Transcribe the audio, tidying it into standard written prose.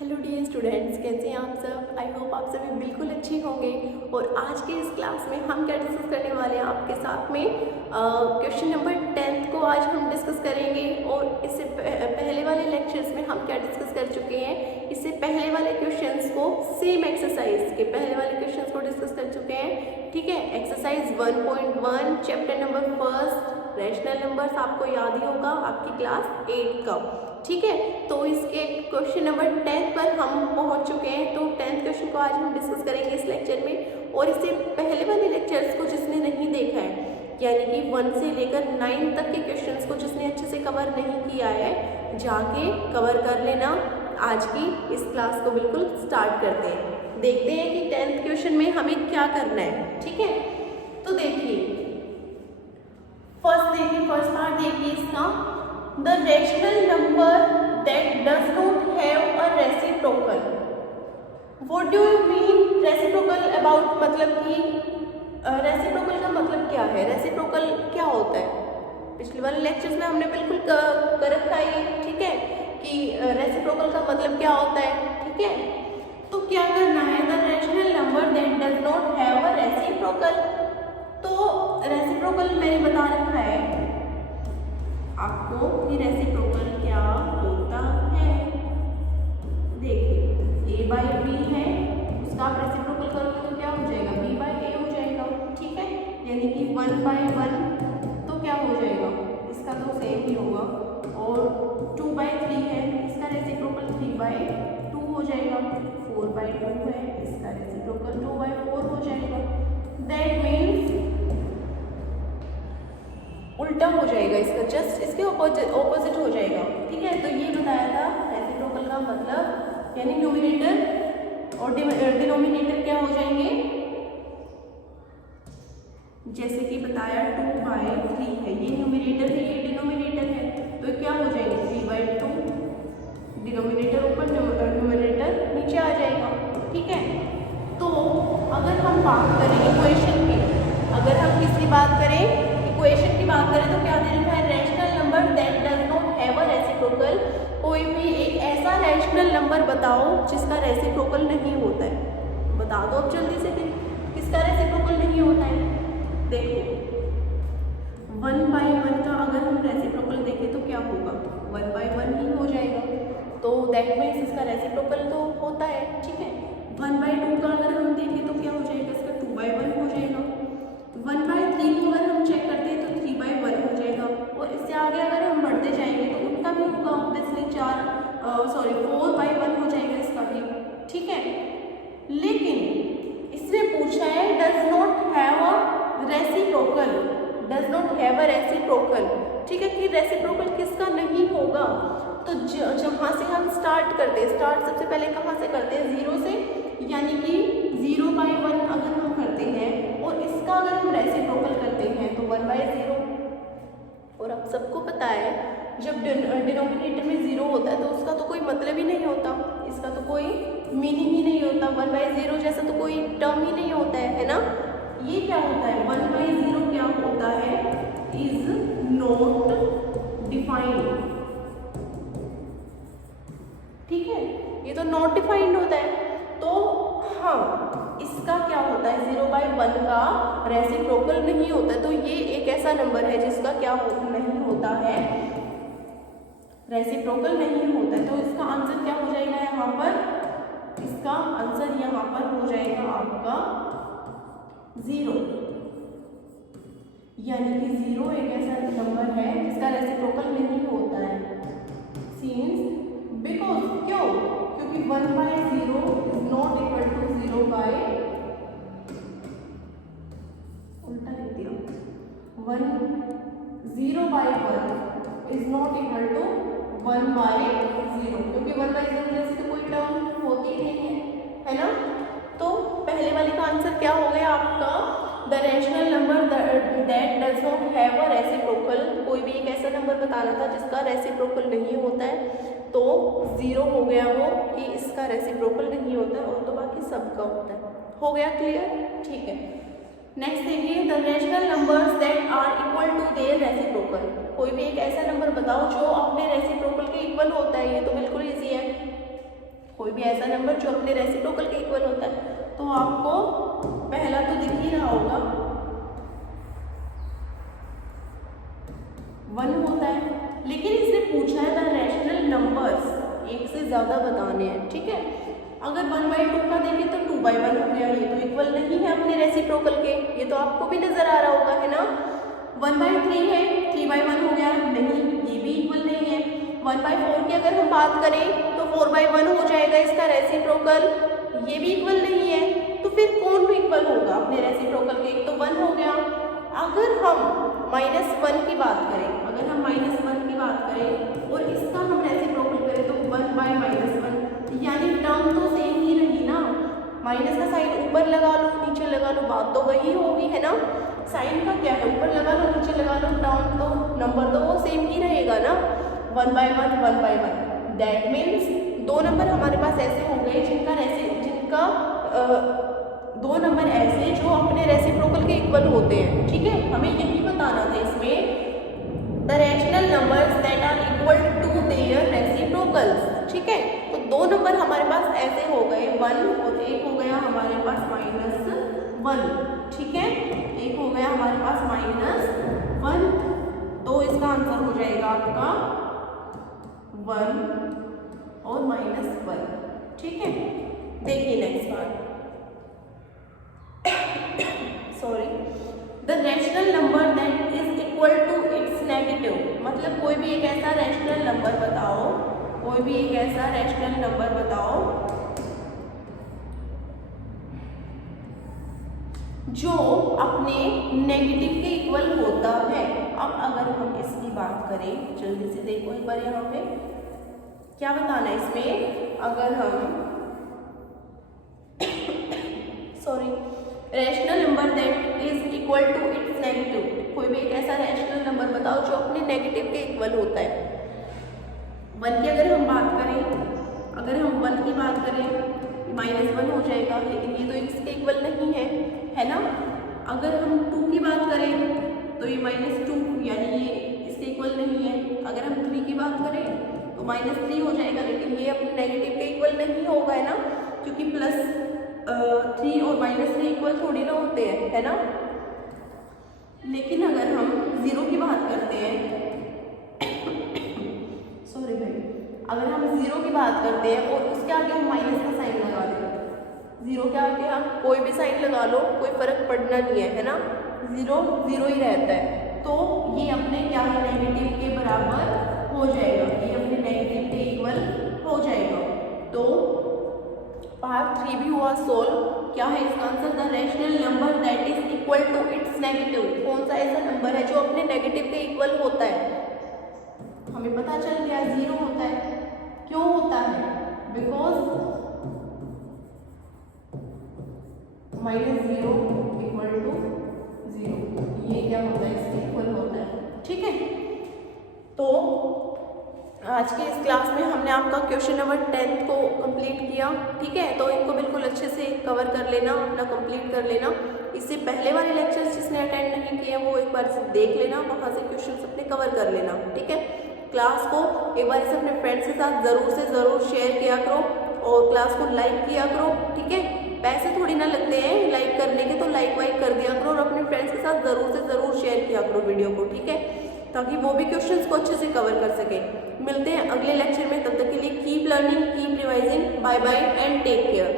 Hello dear students, कैसे हैं आप सब। आई होप आप सभी बिल्कुल अच्छे होंगे। और आज के इस क्लास में हम क्या डिस्कस करने वाले हैं आपके साथ में क्वेश्चन नंबर 10 को आज हम डिस्कस करेंगे। और इससे पहले वाले लेक्चर्स में हम क्या डिस्कस कर चुके हैं, इससे पहले वाले क्वेश्चंस को सेम एक्सरसाइज के पहले वाले क्वेश्चंस को डिस्कस कर चुके हैं। ठीक है, exercise 1.1 chapter number 1 rational numbers आपको याद ही होगा, आपकी क्लास 8 का। ठीक है, तो इसके क्वेश्चन नंबर 10 पर हम पहुंच चुके हैं। तो 10th क्वेश्चन को आज हम डिस्कस करेंगे इस लेक्चर में। और इससे पहले वाले लेक्चर्स को जिसने नहीं देखा है, यानी कि 1 से लेकर 9 तक के क्वेश्चंस को जिसने अच्छे से कवर नहीं किया है, जाके कवर कर लेना। आज की इस क्लास को बिल्कुल स्टार्ट करते हैं। देखते हैं कि 10th क्वेश्चन में हमें क्या करना है। ठीक है, तो देखिए फर्स्ट पार्ट देखिए इसका। The rational number that does not have a reciprocal. What do you mean reciprocal about? मतलब कि reciprocal का मतलब क्या है, reciprocal क्या होता है। पिछले वाले लेक्चर्स में हमने बिल्कुल कर रखा है, ठीक है, कि reciprocal का मतलब क्या होता है। ठीक है, तो क्या करना है, the rational number that does not have a reciprocal। तो reciprocal मैंने बता रखा है आपको कि रेसिप्रोकल क्या होता है। देखिए a बाई बी है, उसका आप रेसिप्रोकल करोगे तो क्या हो जाएगा, b बाई a हो जाएगा। ठीक है, यानी कि 1 बाई 1 तो क्या हो जाएगा, इसका तो सेम ही होगा। और 2 बाई 3 है, इसका रेसिप्रोकल 3 बाई 2 हो जाएगा। 4 बाई 2 है, इसका रेसिप्रोकल 2 बाई 4 हो जाएगा। दैट मीन्स उल्टा हो जाएगा, इसका जस्ट इसके ऑपोजिट हो जाएगा। ठीक है, तो ये बताया था रेसिप्रोकल का मतलब, यानी न्यूमरेटर और डिनोमिनेटर क्या हो जाएंगे, जैसे कि बताया 2 बाई 3 है, ये न्यूमरेटर है, ये डिनोमिनेटर है, तो क्या हो जाएंगे 3 बाई 2, डिनोमिनेटर ऊपर न्यूमरेटर नीचे आ जाएगा। ठीक है, तो अगर हम बात करें इक्वेशन की, अगर हम किसकी बात करें, इक्वेशन की बात करें, तो क्या दे रखा है, rational number that does not have a reciprocal. कोई भी एक ऐसा रैशनल नंबर बताओ जिसका रेसिप्रोकल नहीं होता है। बता दो अब जल्दी से, किसका रेसिप्रोकल नहीं होता है। देखो 1 बाई 1 का अगर हम रेसिप्रोकल देखें तो क्या होगा, 1 बाई 1 ही हो जाएगा। तो दैट मीन्स इसका रेसिप्रोकल तो होता है। ठीक है, 1 बाई 2 का अगर हम देखें तो क्या हो जाएगा, इसका 2 बाई 1 हो जाएगा। 1 बाई 3 को अगर हम चेक करते हैं तो 3 बाई 1 हो जाएगा। और इससे आगे अगर हम बढ़ते जाएंगे तो उनका भी होगा ऑब्वियसली 4 बाई 1 हो जाएगा इसका भी। ठीक है, लेकिन इससे पूछा है does not have a reciprocal, does not have a reciprocal. ठीक है, कि रेसिप्रोकल किसका नहीं होगा। तो जहाँ से हम स्टार्ट करते हैं, स्टार्ट सबसे पहले कहाँ से करते हैं, 0 से, यानी कि 0 बाई 1 अगर हम करते हैं और इसका अगर हम रेसिप्रोकल करते हैं तो 1 बाई 0। और अब सबको पता है जब डिनोमिनेटर में 0 होता है तो उसका तो कोई मतलब ही नहीं होता, इसका तो कोई मीनिंग ही नहीं होता। 1 बाई 0 जैसा तो कोई टर्म ही नहीं होता है ना। ये क्या होता है, 1 बाई 0 क्या होता है, इज नॉट डिफाइंड। ठीक है, ये तो नॉट डिफाइंड होता है। तो हाँ, इसका क्या होता है, 0 बाई 1 का रेसिप्रोकल नहीं होता है। तो ये एक ऐसा नंबर है जिसका क्या नहीं होता है, रेसिप्रोकल नहीं होता है। तो इसका आंसर क्या हो जाएगा यहाँ पर, इसका आंसर यहाँ पर हो जाएगा आपका 0। यानी कि 0 एक ऐसा नंबर है जिसका रेसिप्रोकल नहीं होता है। सिंस बिकॉज, क्यों, क्योंकि 1 by 0 is not equal to 0 by, उल्टा लिख दिया, 0 by 1 is not equal to 1 by 0, क्योंकि 1 बाई 0 जैसे तो कोई टर्म होती ही नहीं है ना। तो पहले वाले का आंसर क्या हो गया आपका, the rational number that does not have a reciprocal. कोई भी एक ऐसा नंबर बताना था जिसका रेसिप्रोकल नहीं होता है, तो 0 हो गया वो कि इसका रेसिप्रोकल नहीं होता है, और तो बाकी सबका होता है। हो गया क्लियर। ठीक है, नेक्स्ट देखिए, the rational numbers that are equal to their reciprocal. कोई भी एक ऐसा नंबर बताओ जो अपने रेसिप्रोकल के इक्वल होता है। ये तो बिल्कुल ईजी है, कोई ऐसा नंबर जो अपने रेसिप्रोकल के इक्वल होता है। तो आपको पहला तो दिख ही रहा होगा 1 होता है, लेकिन इसने पूछा है द रैशनल नंबर्स, एक से ज़्यादा बताने हैं, ठीक है। अगर 1/2 का देखें तो 2/1 हो गया, ये तो इक्वल नहीं है अपने रेसिप्रोकल के, ये तो आपको भी नजर आ रहा होगा, है ना। 1/3 है, 3/1 हो गया, नहीं, ये भी इक्वल नहीं है। 1/4 की अगर हम बात करें तो 4/1 हो जाएगा इसका रेसिप्रोकल, ये भी इक्वल नहीं है। तो फिर कौन इक्वल होगा अपने रेसिप्रोकल के? एक तो 1 हो गया। अगर हम -1 की बात करें, अगर हम -1 की बात करें और इसका हम रेसिप्रोकल करें तो 1/-1, यानी टर्म तो सेम ही रही ना। माइनस का साइन ऊपर लगा लो नीचे लगा लो, बात तो वही होगी, है ना। साइन का क्या है, ऊपर लगा लो नीचे लगा लो, टर्म तो नंबर तो वो सेम ही रहेगा ना, 1/1 1/1। दैट मीन्स 2 नंबर हमारे पास ऐसे हो गए जिनका 2 नंबर ऐसे जो अपने रेसिप्रोकल के इक्वल होते हैं, ठीक है। हमें यही बताना था इसमें, the rational numbers that are equal to their reciprocals, ठीक है। तो 2 नंबर हमारे पास ऐसे हो गए 1 और एक हो गया हमारे पास -1, ठीक है। एक हो गया हमारे पास -1, तो इसका आंसर हो जाएगा आपका 1 और -1, ठीक है। देखिए next part, sorry, the rational number that is equal to its negative, मतलब कोई भी एक ऐसा रैशनल नंबर बताओ, कोई भी एक ऐसा रैशनल नंबर बताओ जो अपने नेगेटिव के इक्वल होता है। अब अगर हम इसकी बात करें, जल्दी से देखो एक बार यहाँ पे क्या बताना है इसमें। अगर हम sorry, rational number that is equal to its negative, कोई भी एक ऐसा रैशनल नंबर बताओ जो अपने नेगेटिव के इक्वल होता है। 1 की अगर हम बात करें, अगर हम 1 की बात करें -1 हो जाएगा, लेकिन ये तो इसके इक्वल नहीं है ना। अगर हम 2 की बात करें तो ये -2, यानी ये इसके इक्वल नहीं है। अगर हम 3 की बात करें तो -3 हो जाएगा, लेकिन ये अपने नेगेटिव के इक्वल नहीं होगा, है ना, क्योंकि +3 और -3 इक्वल थोड़ी ना होते हैं, है ना। लेकिन अगर हम 0 की बात करते हैं सॉरी भाई, अगर हम 0 की बात करते हैं और उसके आगे हम माइनस का साइन लगा दें, 0 के आगे हम कोई भी साइन लगा लो, कोई फर्क पड़ना नहीं है ना, 0 0 ही रहता है। तो ये अपने क्या है, नेगेटिव के बराबर हो जाएगा, ये अपने नेगेटिव के इक्वल हो जाएगा। तो पार्ट 3 भी हुआ सोल्व। क्या है इसका answer, the rational number that is equal to its negative, कौन सा ऐसा नंबर है जो अपने नेगेटिव के इक्वल होता है। हमें पता चल गया 0 होता है। क्यों होता है, बिकॉज -0 इक्वल टू 0, ये क्या होता है, इसके इक्वल होता है, ठीक है। तो आज के इस क्लास में हमने आपका क्वेश्चन नंबर 10 को कंप्लीट किया, ठीक है। तो इनको बिल्कुल अच्छे से कवर कर लेना, अपना कंप्लीट कर लेना। इससे पहले वाले लेक्चर्स जिसने अटेंड नहीं किए वो एक बार से देख लेना, वहाँ से क्वेश्चन अपने कवर कर लेना, ठीक है। क्लास को एक बार से अपने फ्रेंड्स के साथ ज़रूर से ज़रूर शेयर किया करो और क्लास को लाइक किया करो, ठीक है। पैसे थोड़ी ना लगते हैं लाइक करने के, तो लाइक वाइक कर दिया करो और अपने फ्रेंड्स के साथ ज़रूर से ज़रूर शेयर किया करो वीडियो को, ठीक है, ताकि वो भी क्वेश्चंस को अच्छे से कवर कर सके। मिलते हैं अगले लेक्चर में, तब तक के लिए keep learning, keep revising, bye bye and take care.